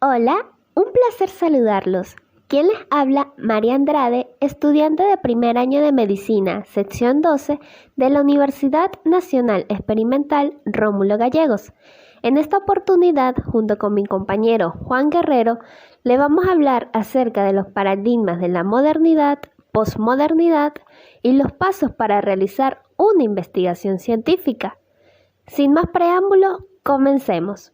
Hola, un placer saludarlos. ¿Quién les habla? María Andrade, estudiante de primer año de Medicina, sección 12 de la Universidad Nacional Experimental Rómulo Gallegos. En esta oportunidad, junto con mi compañero Juan Guerrero, le vamos a hablar acerca de los paradigmas de la modernidad, posmodernidad y los pasos para realizar una investigación científica. Sin más preámbulo, comencemos.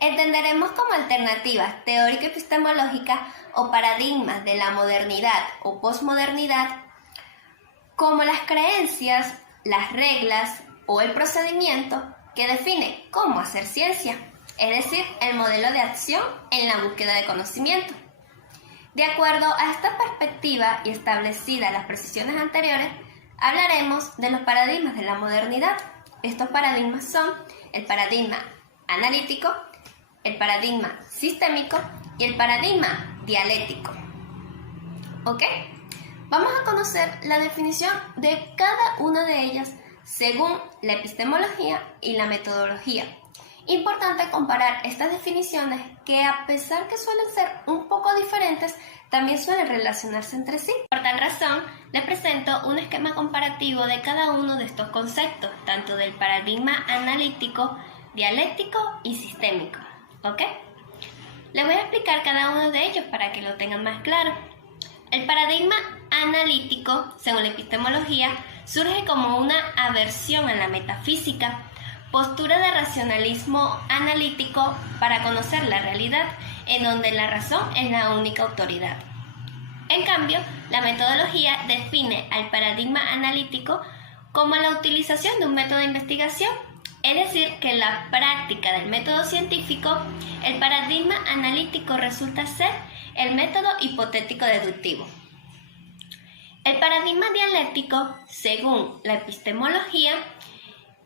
Entenderemos como alternativas teórico-epistemológicas o paradigmas de la modernidad o posmodernidad como las creencias, las reglas o el procedimiento que define cómo hacer ciencia, es decir, el modelo de acción en la búsqueda de conocimiento. De acuerdo a esta perspectiva y establecidas las precisiones anteriores, hablaremos de los paradigmas de la modernidad. Estos paradigmas son el paradigma analítico, el paradigma sistémico y el paradigma dialéctico. ¿Ok? Vamos a conocer la definición de cada una de ellas según la epistemología y la metodología. Importante comparar estas definiciones que, a pesar que suelen ser un poco diferentes, también suelen relacionarse entre sí. Por tal razón, les presento un esquema comparativo de cada uno de estos conceptos, tanto del paradigma analítico, dialéctico y sistémico. ¿Ok? Les voy a explicar cada uno de ellos para que lo tengan más claro. El paradigma analítico, según la epistemología, surge como una aversión a la metafísica, postura de racionalismo analítico para conocer la realidad, en donde la razón es la única autoridad. En cambio, la metodología define al paradigma analítico como la utilización de un método de investigación, es decir, que en la práctica del método científico, el paradigma analítico resulta ser el método hipotético deductivo. El paradigma dialéctico, según la epistemología,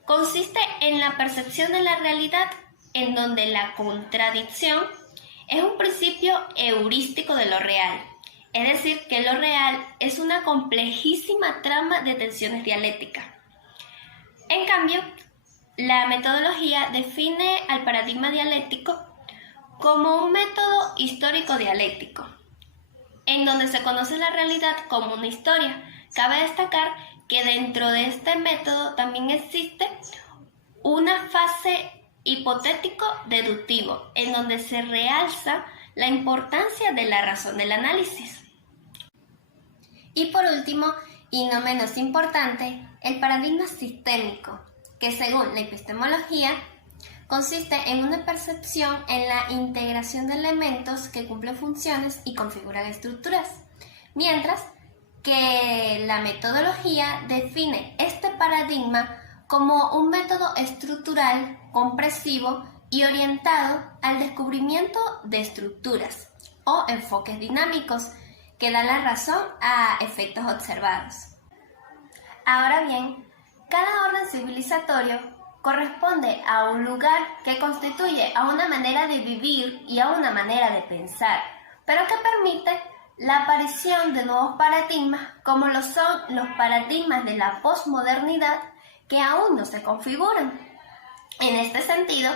consiste en la percepción de la realidad, en donde la contradicción es un principio heurístico de lo real, es decir, que lo real es una complejísima trama de tensiones dialécticas. En cambio, la metodología define al paradigma dialéctico como un método histórico dialéctico, en donde se conoce la realidad como una historia. Cabe destacar que dentro de este método también existe una fase hipotético-deductivo, en donde se realza la importancia de la razón del análisis. Y por último, y no menos importante, el paradigma sistémico, que según la epistemología consiste en una percepción en la integración de elementos que cumplen funciones y configuran estructuras, mientras que la metodología define este paradigma como un método estructural, compresivo y orientado al descubrimiento de estructuras o enfoques dinámicos que dan la razón a efectos observados. Ahora bien, cada orden civilizatorio corresponde a un lugar que constituye a una manera de vivir y a una manera de pensar, pero que permite la aparición de nuevos paradigmas como lo son los paradigmas de la posmodernidad que aún no se configuran. En este sentido,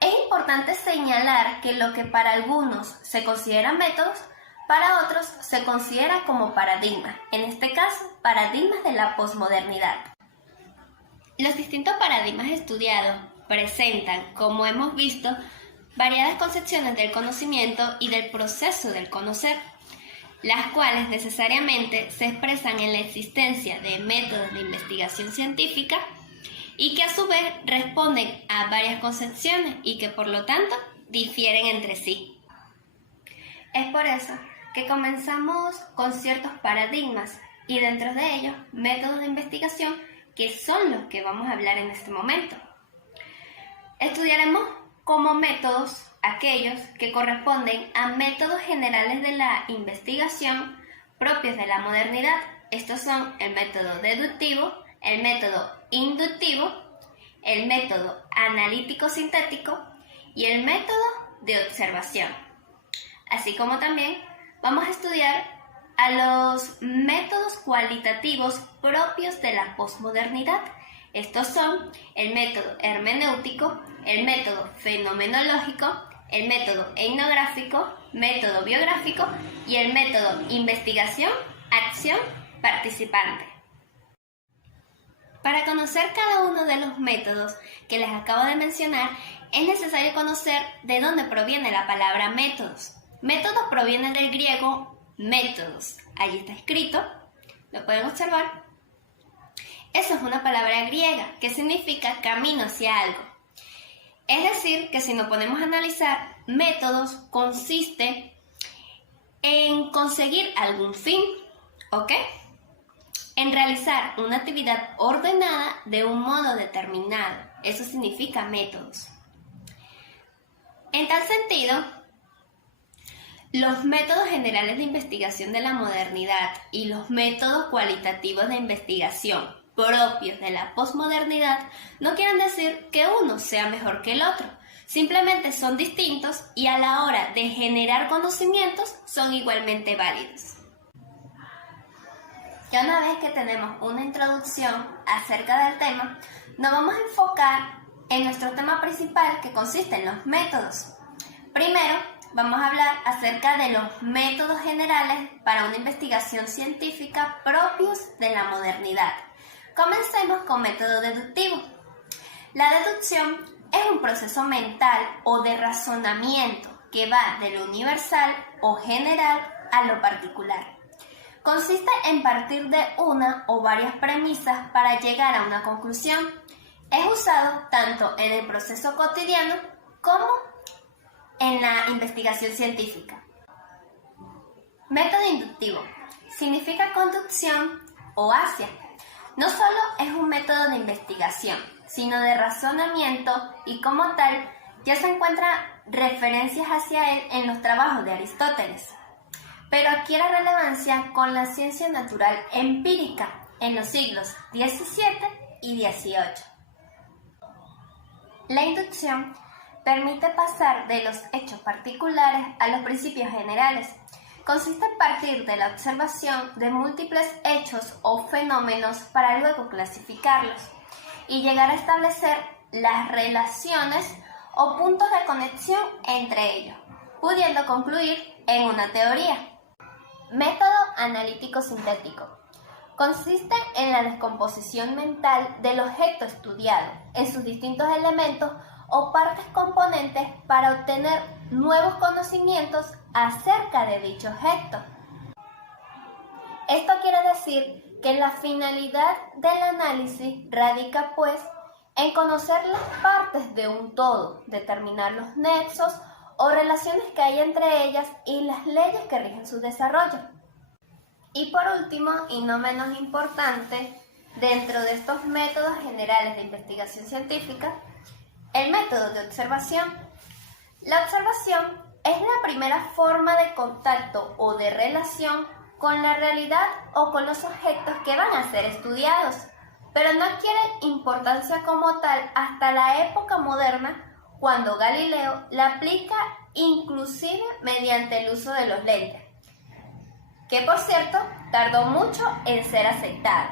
es importante señalar que lo que para algunos se considera métodos, para otros se considera como paradigmas, en este caso, paradigmas de la posmodernidad. Los distintos paradigmas estudiados presentan, como hemos visto, variadas concepciones del conocimiento y del proceso del conocer, las cuales necesariamente se expresan en la existencia de métodos de investigación científica y que a su vez responden a varias concepciones y que por lo tanto difieren entre sí. Es por eso que comenzamos con ciertos paradigmas y dentro de ellos métodos de investigación que son los que vamos a hablar en este momento. Estudiaremos como métodos aquellos que corresponden a métodos generales de la investigación propios de la modernidad. Estos son el método deductivo, el método inductivo, el método analítico-sintético y el método de observación. Así como también vamos a estudiar a los métodos cualitativos propios de la posmodernidad. Estos son el método hermenéutico, el método fenomenológico, el método etnográfico, método biográfico y el método investigación, acción, participante. Para conocer cada uno de los métodos que les acabo de mencionar, es necesario conocer de dónde proviene la palabra métodos. Métodos provienen del griego métodos. Allí está escrito, lo pueden observar. Eso es una palabra griega que significa camino hacia algo. Es decir, que si nos ponemos a analizar, métodos consiste en conseguir algún fin, ¿ok? En realizar una actividad ordenada de un modo determinado. Eso significa métodos. En tal sentido, los métodos generales de investigación de la modernidad y los métodos cualitativos de investigación propios de la posmodernidad no quieren decir que uno sea mejor que el otro, simplemente son distintos y a la hora de generar conocimientos son igualmente válidos. Ya una vez que tenemos una introducción acerca del tema, nos vamos a enfocar en nuestro tema principal que consiste en los métodos. Primero, vamos a hablar acerca de los métodos generales para una investigación científica propios de la modernidad. Comencemos con método deductivo. La deducción es un proceso mental o de razonamiento que va de lo universal o general a lo particular. Consiste en partir de una o varias premisas para llegar a una conclusión. Es usado tanto en el proceso cotidiano como en la investigación científica. Método inductivo significa conducción o hacia. No solo es un método de investigación, sino de razonamiento y como tal ya se encuentran referencias hacia él en los trabajos de Aristóteles. Pero adquiere relevancia con la ciencia natural empírica en los siglos XVII y XVIII. La inducción permite pasar de los hechos particulares a los principios generales. Consiste en partir de la observación de múltiples hechos o fenómenos para luego clasificarlos y llegar a establecer las relaciones o puntos de conexión entre ellos, pudiendo concluir en una teoría. Método analítico sintético. Consiste en la descomposición mental del objeto estudiado en sus distintos elementos o partes componentes para obtener nuevos conocimientos acerca de dicho objeto. Esto quiere decir que la finalidad del análisis radica, pues, en conocer las partes de un todo, determinar los nexos o relaciones que hay entre ellas y las leyes que rigen su desarrollo. Y por último, y no menos importante, dentro de estos métodos generales de investigación científica, el método de observación. La observación es la primera forma de contacto o de relación con la realidad o con los objetos que van a ser estudiados, pero no adquiere importancia como tal hasta la época moderna, cuando Galileo la aplica inclusive mediante el uso de los lentes, que por cierto tardó mucho en ser aceptado.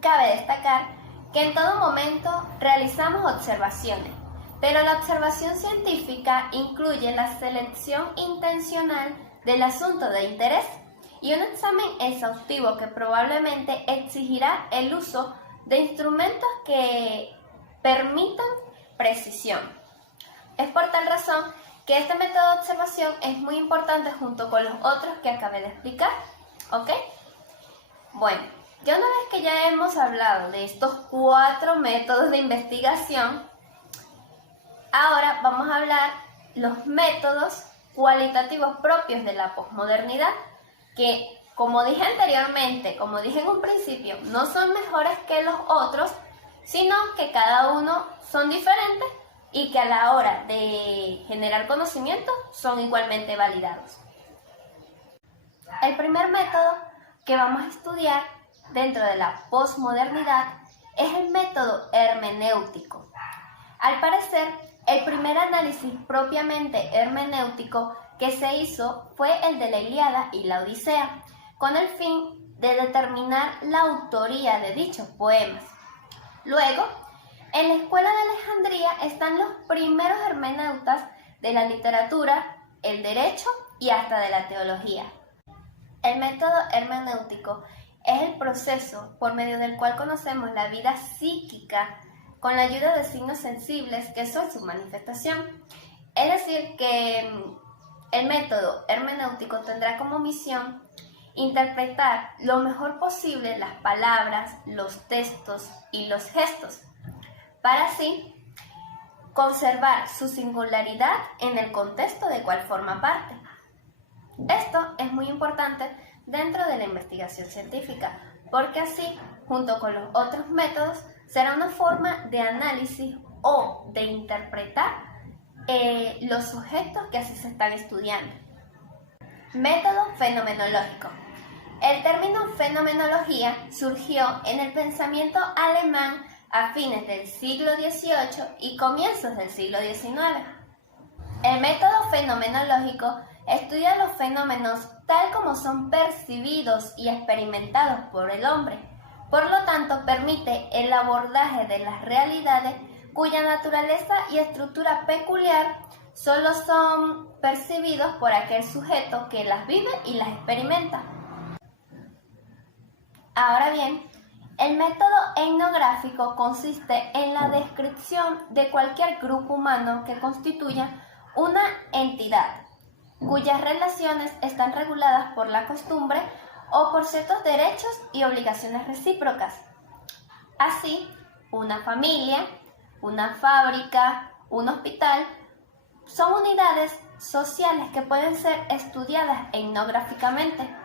Cabe destacar que en todo momento realizamos observaciones, pero la observación científica incluye la selección intencional del asunto de interés y un examen exhaustivo que probablemente exigirá el uso de instrumentos que permitan precisión. Es por tal razón que este método de observación es muy importante junto con los otros que acabé de explicar, ¿ok? Bueno, ya una vez que ya hemos hablado de estos 4 métodos de investigación, ahora vamos a hablar los métodos cualitativos propios de la posmodernidad, que, como dije anteriormente, como dije en un principio, no son mejores que los otros, sino que cada uno son diferentes y que a la hora de generar conocimiento son igualmente validados. El primer método que vamos a estudiar dentro de la posmodernidad es el método hermenéutico. Al parecer, el primer análisis propiamente hermenéutico que se hizo fue el de la Ilíada y la Odisea, con el fin de determinar la autoría de dichos poemas. Luego, en la escuela de Alejandría están los primeros hermeneutas de la literatura, el derecho y hasta de la teología. El método hermenéutico es el proceso por medio del cual conocemos la vida psíquica con la ayuda de signos sensibles que son su manifestación. Es decir, que el método hermenéutico tendrá como misión interpretar lo mejor posible las palabras, los textos y los gestos, para así conservar su singularidad en el contexto del cual forma parte. Esto es muy importante dentro de la investigación científica, porque así, junto con los otros métodos, será una forma de análisis o de interpretar los sujetos que así se están estudiando. Método fenomenológico. El término fenomenología surgió en el pensamiento alemán a fines del siglo XVIII y comienzos del siglo XIX. El método fenomenológico estudia los fenómenos tal como son percibidos y experimentados por el hombre. Por lo tanto, permite el abordaje de las realidades cuya naturaleza y estructura peculiar solo son percibidos por aquel sujeto que las vive y las experimenta. Ahora bien, el método etnográfico consiste en la descripción de cualquier grupo humano que constituya una entidad, cuyas relaciones están reguladas por la costumbre o por ciertos derechos y obligaciones recíprocas. Así, una familia, una fábrica, un hospital, son unidades sociales que pueden ser estudiadas etnográficamente.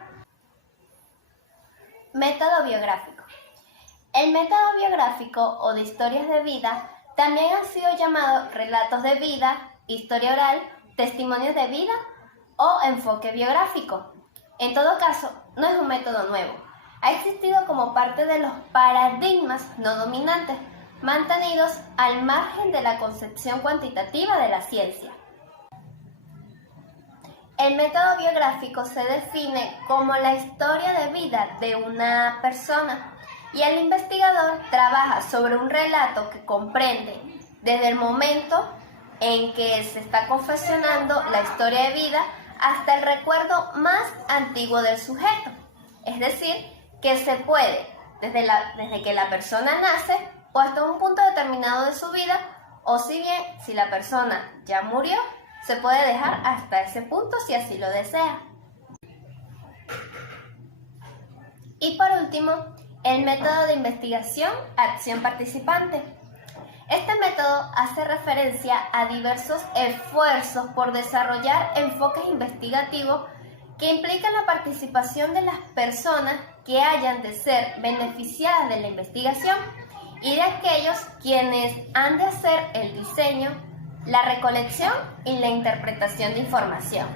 Método biográfico. El método biográfico o de historias de vida también ha sido llamado relatos de vida, historia oral, testimonios de vida o enfoque biográfico. En todo caso, no es un método nuevo. Ha existido como parte de los paradigmas no dominantes, mantenidos al margen de la concepción cuantitativa de la ciencia. El método biográfico se define como la historia de vida de una persona y el investigador trabaja sobre un relato que comprende desde el momento en que se está confeccionando la historia de vida hasta el recuerdo más antiguo del sujeto. Es decir, que se puede desde que la persona nace o hasta un punto determinado de su vida, o si bien, si la persona ya murió, se puede dejar hasta ese punto si así lo desea. Y por último, el método de investigación acción participante. Este método hace referencia a diversos esfuerzos por desarrollar enfoques investigativos que implican la participación de las personas que hayan de ser beneficiadas de la investigación y de aquellos quienes han de hacer el diseño, la recolección y la interpretación de información.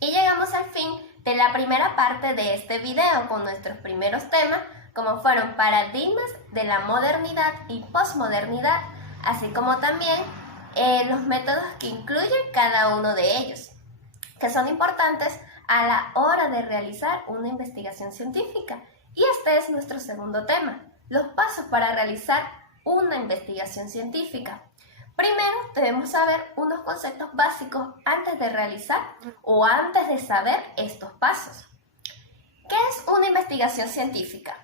Y llegamos al fin de la primera parte de este video con nuestros primeros temas, como fueron paradigmas de la modernidad y posmodernidad, así como también los métodos que incluyen cada uno de ellos, que son importantes a la hora de realizar una investigación científica. Y este es nuestro segundo tema, los pasos para realizar una investigación científica. Primero debemos saber unos conceptos básicos antes de realizar o antes de saber estos pasos. ¿Qué es una investigación científica?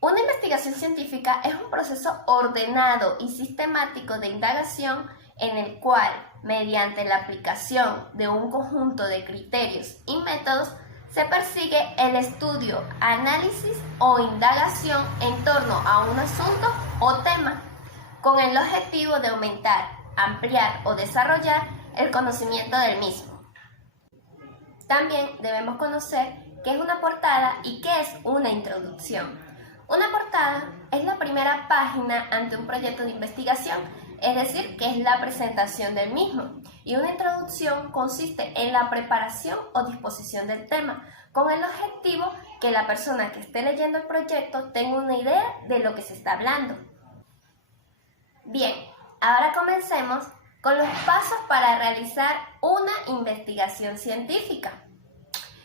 Una investigación científica es un proceso ordenado y sistemático de indagación en el cual, mediante la aplicación de un conjunto de criterios y métodos, se persigue el estudio, análisis o indagación en torno a un asunto o tema, con el objetivo de aumentar, ampliar o desarrollar el conocimiento del mismo. También debemos conocer qué es una portada y qué es una introducción. Una portada es la primera página ante un proyecto de investigación, es decir, que es la presentación del mismo. Y una introducción consiste en la preparación o disposición del tema, con el objetivo que la persona que esté leyendo el proyecto tenga una idea de lo que se está hablando. Bien, ahora comencemos con los pasos para realizar una investigación científica.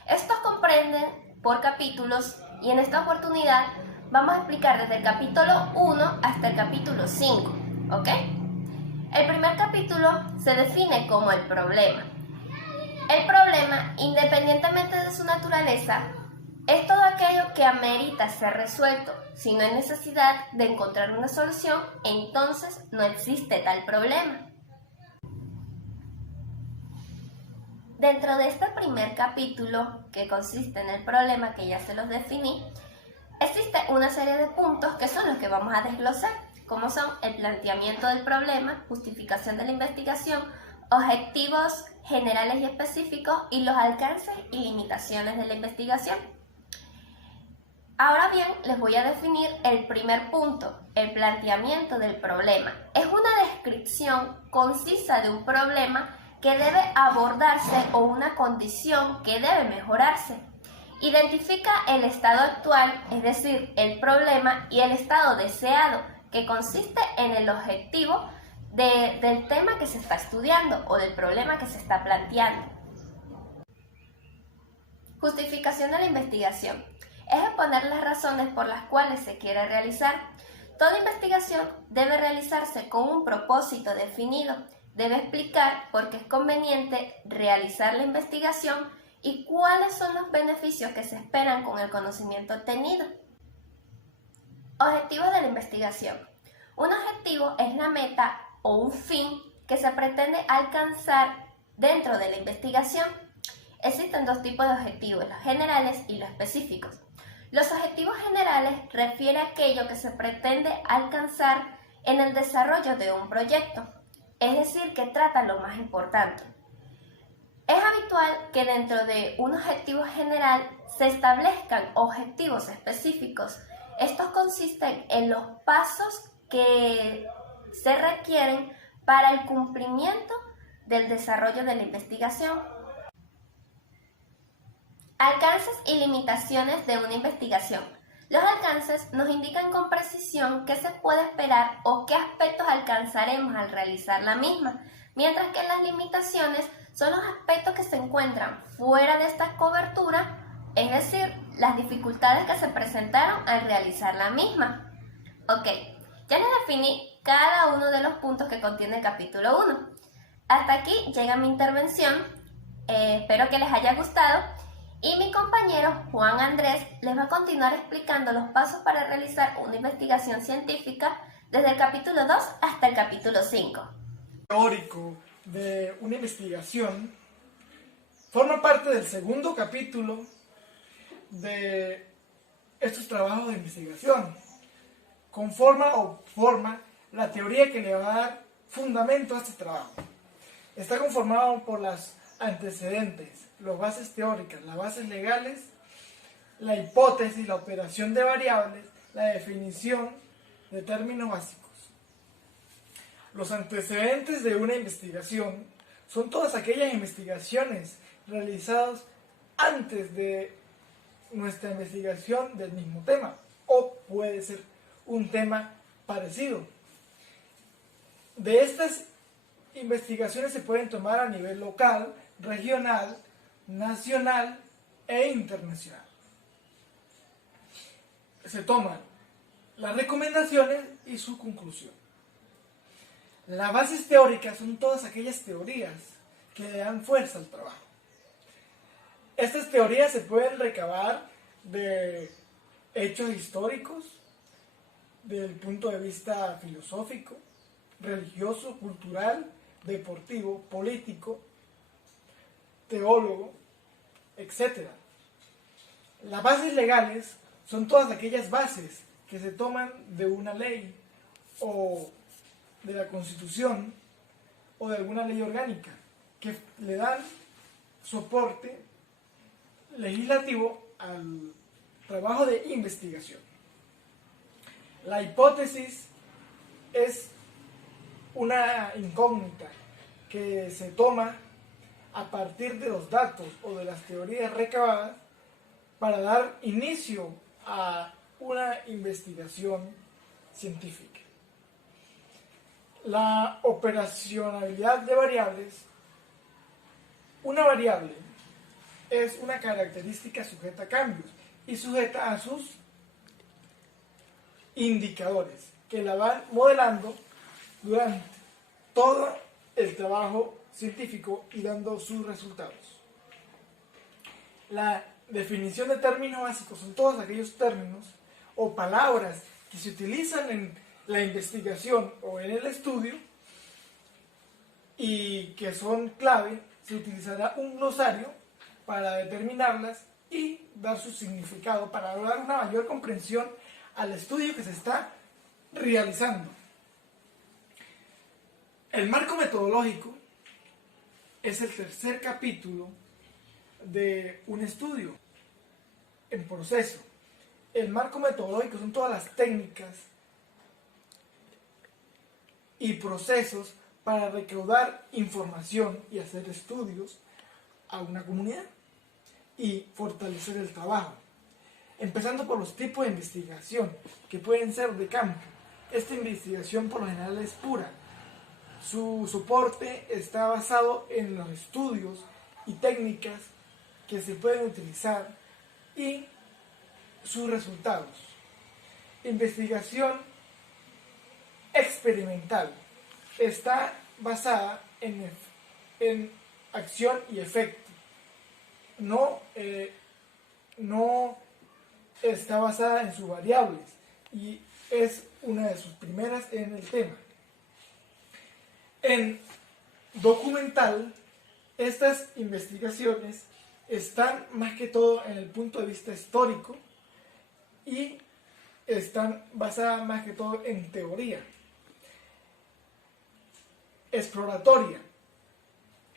Estos comprenden por capítulos y en esta oportunidad vamos a explicar desde el capítulo 1 hasta el capítulo 5, ¿ok? El primer capítulo se define como el problema. El problema, independientemente de su naturaleza, es todo aquello que amerita ser resuelto. Si no hay necesidad de encontrar una solución, entonces no existe tal problema. Dentro de este primer capítulo, que consiste en el problema que ya se los definí, existe una serie de puntos que son los que vamos a desglosar, como son el planteamiento del problema, justificación de la investigación, objetivos generales y específicos y los alcances y limitaciones de la investigación. Ahora bien, les voy a definir el primer punto, el planteamiento del problema. Es una descripción concisa de un problema que debe abordarse o una condición que debe mejorarse. Identifica el estado actual, es decir, el problema, y el estado deseado, que consiste en el objetivo del tema que se está estudiando o del problema que se está planteando. Justificación de la investigación. Es exponer las razones por las cuales se quiere realizar. Toda investigación debe realizarse con un propósito definido. Debe explicar por qué es conveniente realizar la investigación y cuáles son los beneficios que se esperan con el conocimiento obtenido. Objetivos de la investigación. Un objetivo es la meta o un fin que se pretende alcanzar dentro de la investigación. Existen dos tipos de objetivos, los generales y los específicos. Los objetivos generales refieren a aquello que se pretende alcanzar en el desarrollo de un proyecto, es decir, que trata lo más importante. Es habitual que dentro de un objetivo general se establezcan objetivos específicos. Estos consisten en los pasos que se requieren para el cumplimiento del desarrollo de la investigación. Alcances y limitaciones de una investigación. Los alcances nos indican con precisión qué se puede esperar o qué aspectos alcanzaremos al realizar la misma, mientras que las limitaciones son los aspectos que se encuentran fuera de esta cobertura, es decir, las dificultades que se presentaron al realizar la misma. Ok, ya les definí cada uno de los puntos que contiene el capítulo 1. Hasta aquí llega mi intervención, espero que les haya gustado. Y mi compañero Juan Andrés les va a continuar explicando los pasos para realizar una investigación científica desde el capítulo 2 hasta el capítulo 5. Teórico de una investigación forma parte del segundo capítulo de estos trabajos de investigación. Conforma o forma la teoría que le va a dar fundamento a este trabajo. Está conformado por las antecedentes, las bases teóricas, las bases legales, la hipótesis, la operación de variables, la definición de términos básicos. Los antecedentes de una investigación son todas aquellas investigaciones realizadas antes de nuestra investigación del mismo tema, o puede ser un tema parecido. De estas investigaciones se pueden tomar a nivel local, regional, nacional e internacional. Se toman las recomendaciones y su conclusión. Las bases teóricas son todas aquellas teorías que le dan fuerza al trabajo. Estas teorías se pueden recabar de hechos históricos, del punto de vista filosófico, religioso, cultural, deportivo, político, teólogo, etc. Las bases legales son todas aquellas bases que se toman de una ley o de la Constitución o de alguna ley orgánica que le dan soporte legislativo al trabajo de investigación. La hipótesis es una incógnita que se toma a partir de los datos o de las teorías recabadas para dar inicio a una investigación científica. La operacionalidad de variables. Una variable es una característica sujeta a cambios y sujeta a sus indicadores que la van modelando durante todo el trabajo científico y dando sus resultados. La definición de términos básicos son todos aquellos términos o palabras que se utilizan en la investigación o en el estudio y que son clave. Se utilizará un glosario para determinarlas y dar su significado para dar una mayor comprensión al estudio que se está realizando. El marco metodológico es el tercer capítulo de un estudio en proceso. El marco metodológico son todas las técnicas y procesos para recaudar información y hacer estudios a una comunidad y fortalecer el trabajo. Empezando por los tipos de investigación, que pueden ser de campo. Esta investigación por lo general es pura. Su soporte está basado en los estudios y técnicas que se pueden utilizar y sus resultados. Investigación experimental está basada en acción y efecto. No está basada en sus variables y es una de sus primeras en el tema. En documental, estas investigaciones están más que todo en el punto de vista histórico y están basadas más que todo en teoría. Exploratoria.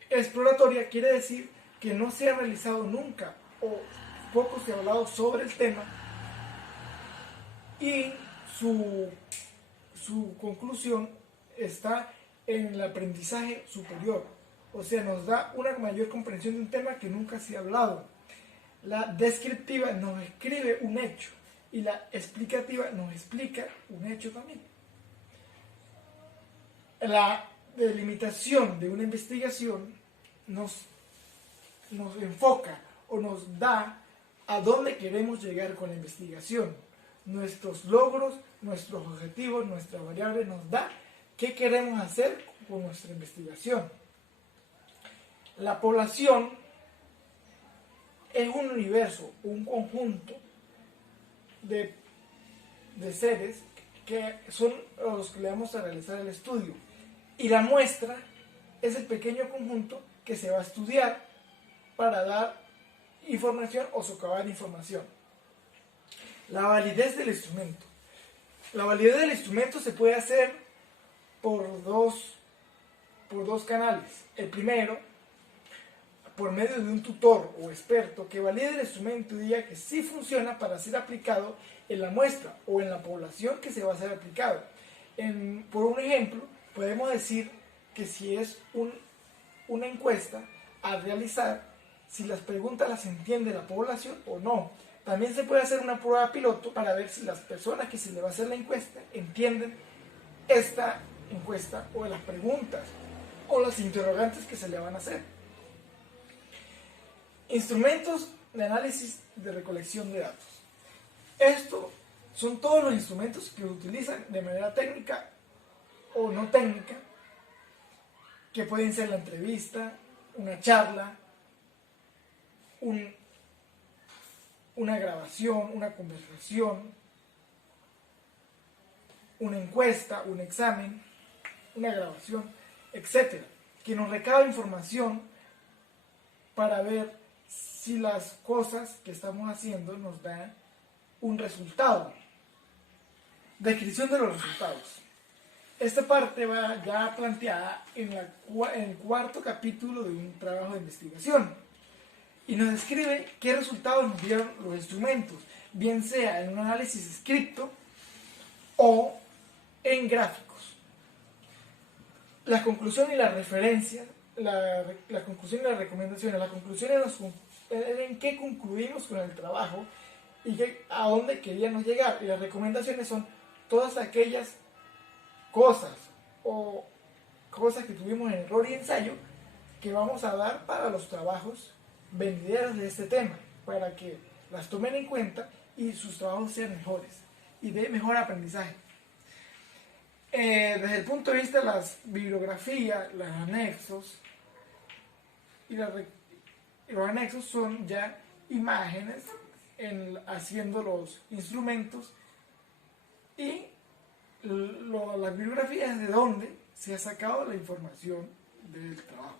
Exploratoria quiere decir que no se ha realizado nunca o poco se ha hablado sobre el tema y su conclusión está en el aprendizaje superior, o sea, nos da una mayor comprensión de un tema que nunca se ha hablado. La descriptiva nos describe un hecho y la explicativa nos explica un hecho también. La delimitación de una investigación nos enfoca o nos da a dónde queremos llegar con la investigación. Nuestros logros, nuestros objetivos, nuestras variables nos da qué queremos hacer con nuestra investigación. La población es un universo, un conjunto de seres que son los que le vamos a realizar el estudio. Y la muestra es el pequeño conjunto que se va a estudiar para dar información o socavar información. La validez del instrumento. La validez del instrumento se puede hacer por dos canales. El primero, por medio de un tutor o experto que valide el instrumento y diga que sí funciona para ser aplicado en la muestra o en la población que se va a ser aplicado. Por un ejemplo, podemos decir que si es una encuesta a realizar, si las preguntas las entiende la población o no. También se puede hacer una prueba piloto para ver si las personas que se le va a hacer la encuesta entienden esta encuesta o las preguntas o las interrogantes que se le van a hacer. Instrumentos de análisis de recolección de datos. Estos son todos los instrumentos que se utilizan de manera técnica o no técnica, que pueden ser la entrevista, una charla, una grabación, una conversación, una encuesta, un examen, una grabación, etc. Que nos recaba información para ver si las cosas que estamos haciendo nos dan un resultado. Descripción de los resultados. Esta parte va ya planteada en el cuarto capítulo de un trabajo de investigación y nos describe qué resultados nos dieron los instrumentos, bien sea en un análisis escrito o en gráficos. La conclusión y la referencia, la conclusión y las recomendaciones. La conclusión es en qué concluimos con el trabajo y a dónde queríamos llegar. Y las recomendaciones son todas aquellas cosas que tuvimos en error y ensayo que vamos a dar para los trabajos venideras de este tema, para que las tomen en cuenta y sus trabajos sean mejores y de mejor aprendizaje. Desde el punto de vista de las bibliografías, los anexos los anexos son ya imágenes haciendo los instrumentos y las bibliografías de donde se ha sacado la información del trabajo.